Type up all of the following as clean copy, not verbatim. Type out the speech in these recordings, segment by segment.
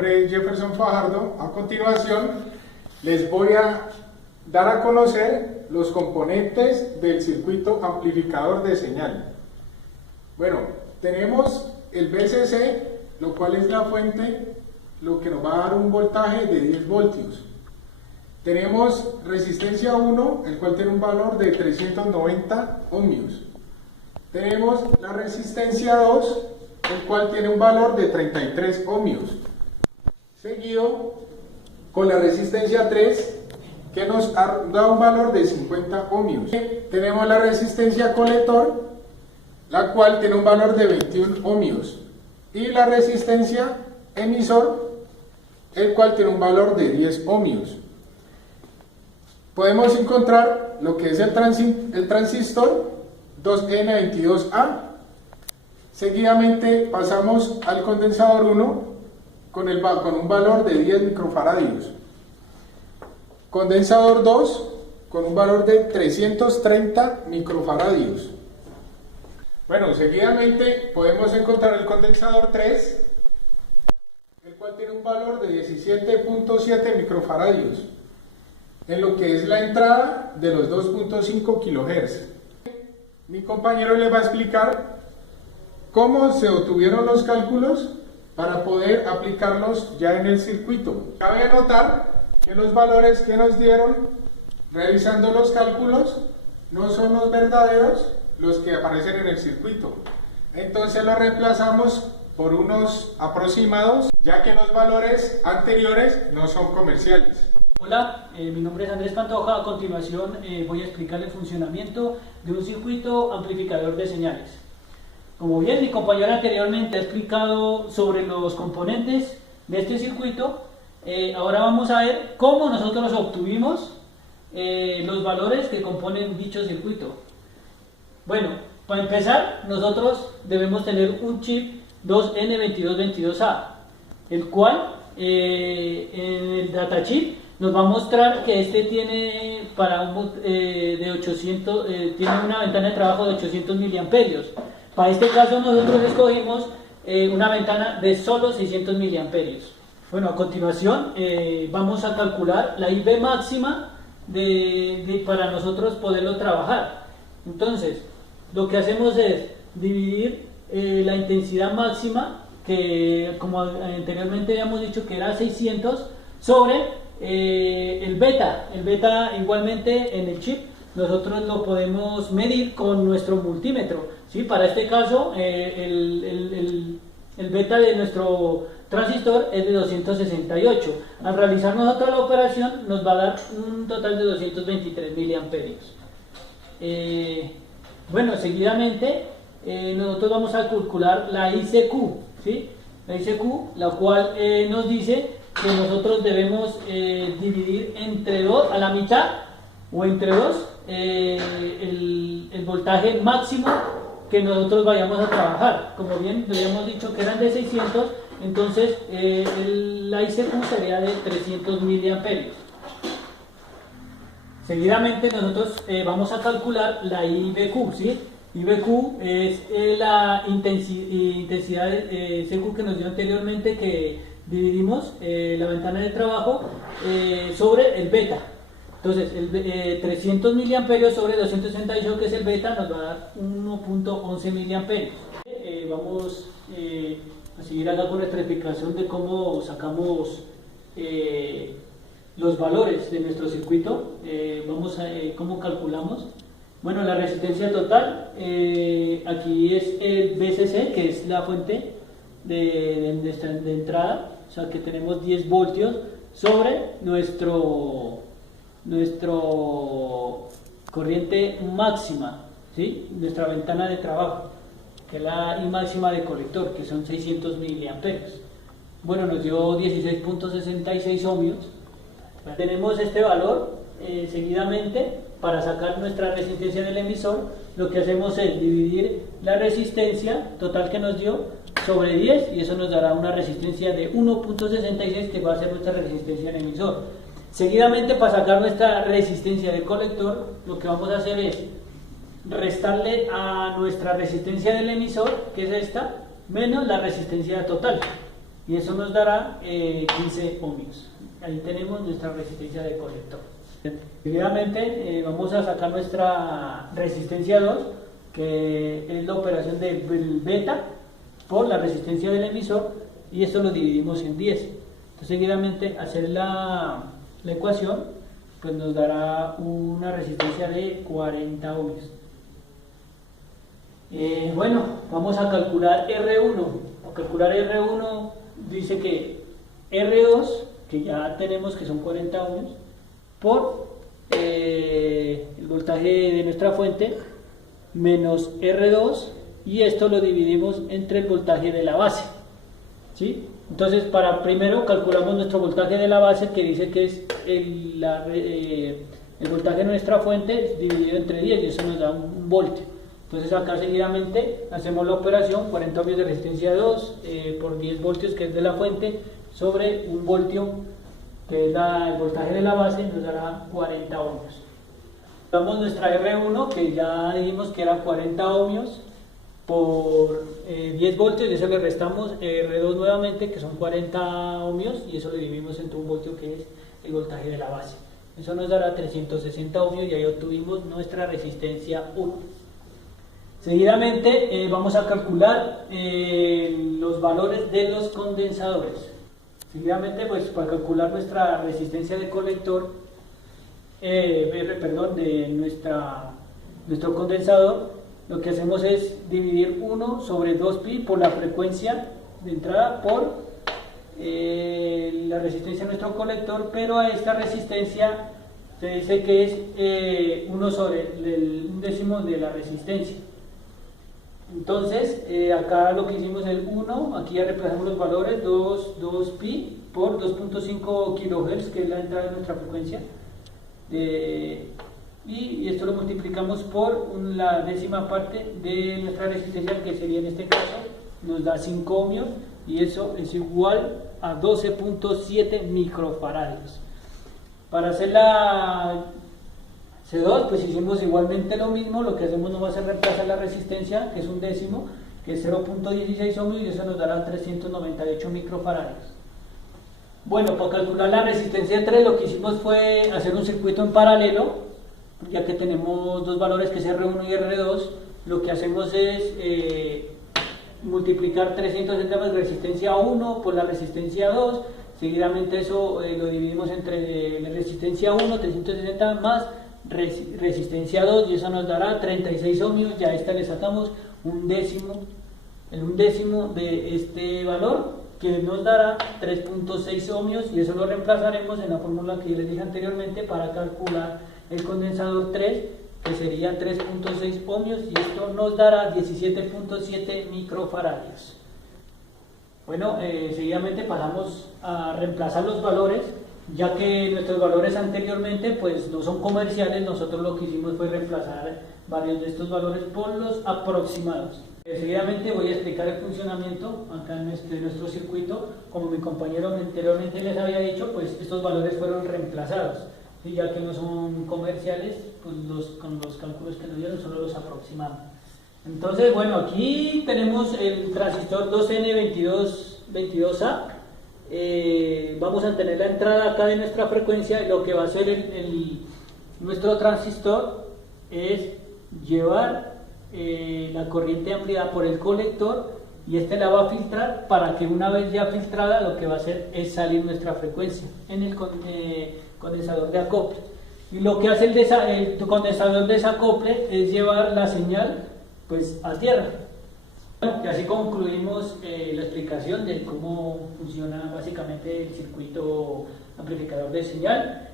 nombre es Jefferson Fajardo. A continuación les voy a dar a conocer los componentes del circuito amplificador de señal. Bueno, tenemos el VCC, lo cual es la fuente, lo que nos va a dar un voltaje de 10 voltios. Tenemos resistencia 1, el cual tiene un valor de 390 ohmios. Tenemos la resistencia 2, el cual tiene un valor de 33 ohmios. Seguido con la resistencia 3, que nos da un valor de 50 ohmios. Tenemos la resistencia colector, la cual tiene un valor de 21 ohmios. Y la resistencia emisor, el cual tiene un valor de 10 ohmios. Podemos encontrar lo que es el transistor 2N22A. Seguidamente pasamos al condensador 1 con un valor de 10 microfaradios. Condensador 2 con un valor de 330 microfaradios. Bueno, seguidamente podemos encontrar el condensador 3, el cual tiene un valor de 17.7 microfaradios, en lo que es la entrada de los 2.5 kHz. Mi compañero les va a explicar cómo se obtuvieron los cálculos para poder aplicarlos ya en el circuito. Cabe anotar que los valores que nos dieron revisando los cálculos no son los verdaderos, los que aparecen en el circuito. Entonces los reemplazamos por unos aproximados, ya que los valores anteriores no son comerciales. Hola, mi nombre es Andrés Pantoja. A continuación voy a explicar el funcionamiento de un circuito amplificador de señales. Como bien mi compañero anteriormente ha explicado sobre los componentes de este circuito, ahora vamos a ver cómo nosotros obtuvimos los valores que componen dicho circuito. Bueno, para empezar, nosotros debemos tener un chip 2N2222A, el cual en el datachip nos va a mostrar que este tiene tiene una ventana de trabajo de 800 miliamperios. Para este caso nosotros escogimos una ventana de solo 600 miliamperios. Bueno, a continuación vamos a calcular la IB máxima para nosotros poderlo trabajar. Entonces, lo que hacemos es dividir la intensidad máxima, que como anteriormente habíamos dicho que era 600, sobre el beta. El beta igualmente en el chip nosotros lo podemos medir con nuestro multímetro, ¿sí? Para este caso el beta de nuestro transistor es de 268. Al realizar nosotros la operación nos va a dar un total de 223 miliamperios. Bueno, seguidamente nosotros vamos a calcular la ICQ, ¿sí? La ICQ, la cual nos dice que nosotros debemos dividir entre 2, a la mitad o entre 2, el voltaje máximo que nosotros vayamos a trabajar. Como bien habíamos dicho que eran de 600, entonces la ICQ sería de 300 miliamperios. Seguidamente nosotros vamos a calcular la IBQ, ¿sí? IBQ es la intensidad de CQ que nos dio anteriormente, que dividimos la ventana de trabajo sobre el beta. Entonces, 300 miliamperios sobre 268, que es el beta, nos va a dar 1.11 miliamperios. Vamos a seguir acá con nuestra explicación de cómo sacamos los valores de nuestro circuito. Vamos a cómo calculamos. Bueno, la resistencia total, aquí es el VCC, que es la fuente de entrada, o sea que tenemos 10 voltios sobre nuestro corriente máxima, ¿sí? Nuestra ventana de trabajo, que es la I máxima de colector, que son 600 miliamperios. Bueno, nos dio 16.66 ohmios. Tenemos este valor. Seguidamente, para sacar nuestra resistencia del emisor, lo que hacemos es dividir la resistencia total que nos dio sobre 10, y eso nos dará una resistencia de 1.66, que va a ser nuestra resistencia del emisor. Seguidamente, para sacar nuestra resistencia del colector, lo que vamos a hacer es restarle a nuestra resistencia del emisor, que es esta, menos la resistencia total. y eso nos dará 15 ohmios. Ahí tenemos nuestra resistencia de colector. Seguidamente vamos a sacar nuestra resistencia 2, que es la operación del beta por la resistencia del emisor, y esto lo dividimos en 10. Entonces seguidamente hacer la ecuación pues nos dará una resistencia de 40 ohmios. Bueno, vamos a calcular R1. Para calcular R1 dice que R2, que ya tenemos que son 40 ohmios, por el voltaje de nuestra fuente, menos R2, y esto lo dividimos entre el voltaje de la base, ¿sí? Entonces, primero calculamos nuestro voltaje de la base, que dice que es el voltaje de nuestra fuente dividido entre 10, y eso nos da un voltio. Entonces acá seguidamente hacemos la operación, 40 ohmios de resistencia 2 por 10 voltios, que es de la fuente, sobre un voltio, que es el voltaje de la base, nos dará 40 ohmios. Damos nuestra R1, que ya dijimos que era 40 ohmios por 10 voltios, y eso le restamos R2 nuevamente, que son 40 ohmios, y eso lo dividimos entre un voltio, que es el voltaje de la base. Eso nos dará 360 ohmios, y ahí obtuvimos nuestra resistencia 1. Seguidamente vamos a calcular los valores de los condensadores. Seguidamente, pues para calcular nuestra resistencia de colector, de nuestro condensador, lo que hacemos es dividir 1 sobre 2pi por la frecuencia de entrada por la resistencia de nuestro colector, pero a esta resistencia se dice que es 1 sobre un décimo de la resistencia. Entonces, acá lo que hicimos es el 1, aquí ya reemplazamos los valores, 2pi por 2.5 kHz, que es la entrada de nuestra frecuencia, y esto lo multiplicamos por la décima parte de nuestra resistencia, que sería en este caso, nos da 5 ohmios, y eso es igual a 12.7 microfaradios. Para hacer la C2, pues hicimos igualmente lo mismo, lo que hacemos no va a ser reemplazar la resistencia, que es un décimo, que es 0.16 ohmios, y eso nos dará 398 microfaradios. Bueno, para calcular la resistencia 3, lo que hicimos fue hacer un circuito en paralelo, ya que tenemos dos valores, que es R1 y R2. Lo que hacemos es multiplicar 360 más resistencia 1 por la resistencia 2, seguidamente eso lo dividimos entre la resistencia 1, 360 más resistencia 2, y eso nos dará 36 ohmios. Ya a esta le sacamos un décimo de este valor, que nos dará 3.6 ohmios, y eso lo reemplazaremos en la fórmula que yo les dije anteriormente para calcular el condensador 3, que sería 3.6 ohmios, y esto nos dará 17.7 microfaradios. Bueno, seguidamente pasamos a reemplazar los valores, ya que nuestros valores anteriormente pues no son comerciales. Nosotros lo que hicimos fue reemplazar varios de estos valores por los aproximados. Seguidamente voy a explicar el funcionamiento acá en nuestro circuito. Como mi compañero anteriormente les había dicho, pues estos valores fueron reemplazados, ¿sí? Ya que no son comerciales, pues con los cálculos que nos dieron solo los aproximamos. Entonces, bueno, aquí tenemos el transistor 2N22A. Vamos a tener la entrada acá de nuestra frecuencia, y lo que va a hacer nuestro transistor es llevar la corriente ampliada por el colector, y este la va a filtrar, para que una vez ya filtrada lo que va a hacer es salir nuestra frecuencia en el condensador de acople. Y lo que hace el condensador de desacople es llevar la señal pues a tierra. Bueno, y así concluimos la explicación de cómo funciona básicamente el circuito amplificador de señal.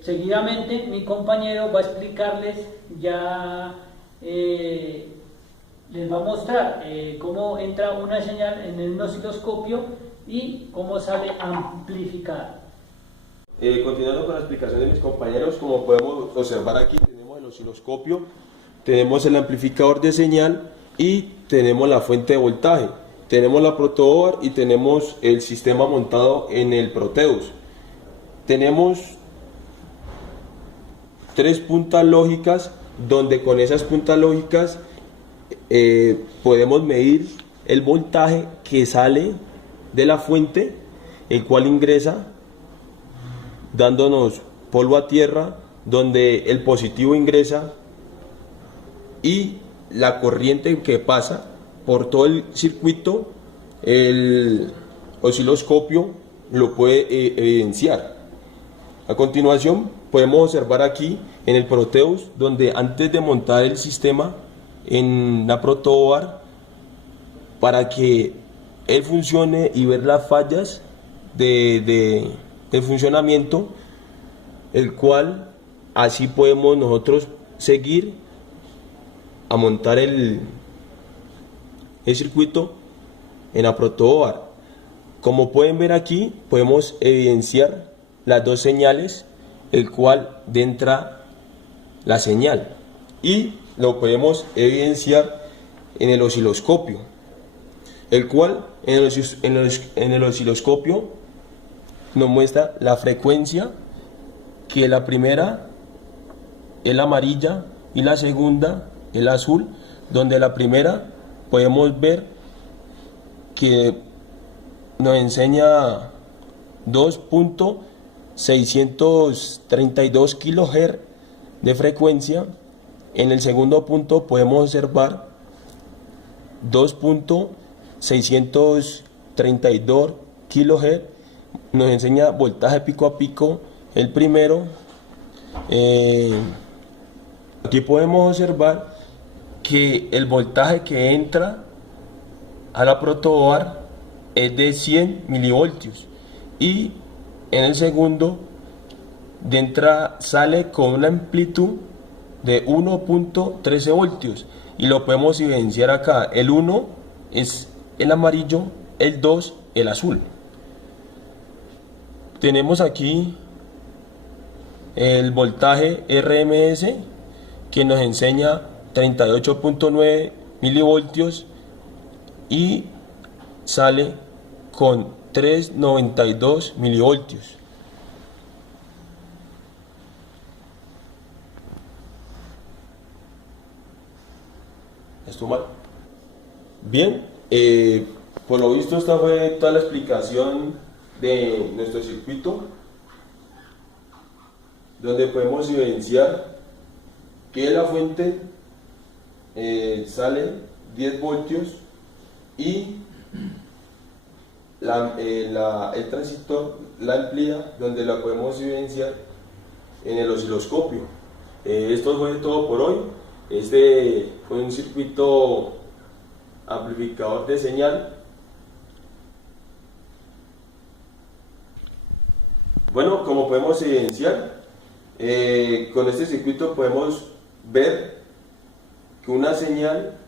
Seguidamente mi compañero va a explicarles ya, les va a mostrar cómo entra una señal en un osciloscopio y cómo sale amplificada. Continuando con la explicación de mis compañeros, como podemos observar aquí, tenemos el osciloscopio, tenemos el amplificador de señal y tenemos la fuente de voltaje, tenemos la protoboard y tenemos el sistema montado en el Proteus. Tenemos 3 puntas lógicas, donde con esas puntas lógicas podemos medir el voltaje que sale de la fuente, el cual ingresa dándonos polvo a tierra, donde el positivo ingresa y la corriente que pasa por todo el circuito, el osciloscopio lo puede evidenciar. A continuación podemos observar aquí en el Proteus, donde antes de montar el sistema en la protoboard, para que él funcione y ver las fallas del funcionamiento, el cual así podemos nosotros seguir a montar el circuito en la protoboard. Como pueden ver aquí, podemos evidenciar las dos señales, el cual entra la señal, y lo podemos evidenciar en el osciloscopio, el cual en el osciloscopio nos muestra la frecuencia, que la primera es la amarilla y la segunda es la azul, donde la primera podemos ver que nos enseña 2.632 kHz de frecuencia. En el segundo punto podemos observar 2.632 kHz, nos enseña voltaje pico a pico el primero. Aquí podemos observar que el voltaje que entra a la protoboard es de 100 milivoltios, y en el segundo sale con una amplitud de 1.13 voltios, y lo podemos evidenciar acá. El 1 es el amarillo, el 2 el azul. Tenemos aquí el voltaje RMS, que nos enseña 38.9 milivoltios y sale con 392 milivoltios. ¿Esto mal? Bien, por lo visto esta fue toda la explicación de nuestro circuito, donde podemos evidenciar que la fuente sale 10 voltios y el transistor la amplía, donde la podemos evidenciar en el osciloscopio. Esto fue todo por hoy. Este fue un circuito amplificador de señal. Bueno, como podemos evidenciar, con este circuito podemos ver que una señal,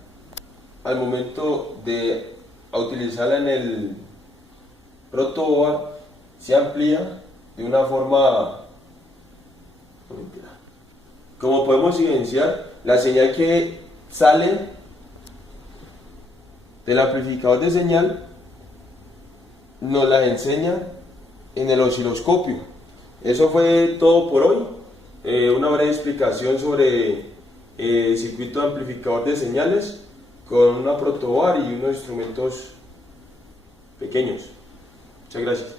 al momento de utilizarla en el protoboard, se amplía de una forma. Como podemos evidenciar, la señal que sale del amplificador de señal nos la enseña en el osciloscopio. Eso fue todo por hoy. Una breve explicación sobre el circuito de amplificador de señales con una protoboard y unos instrumentos pequeños. Muchas gracias.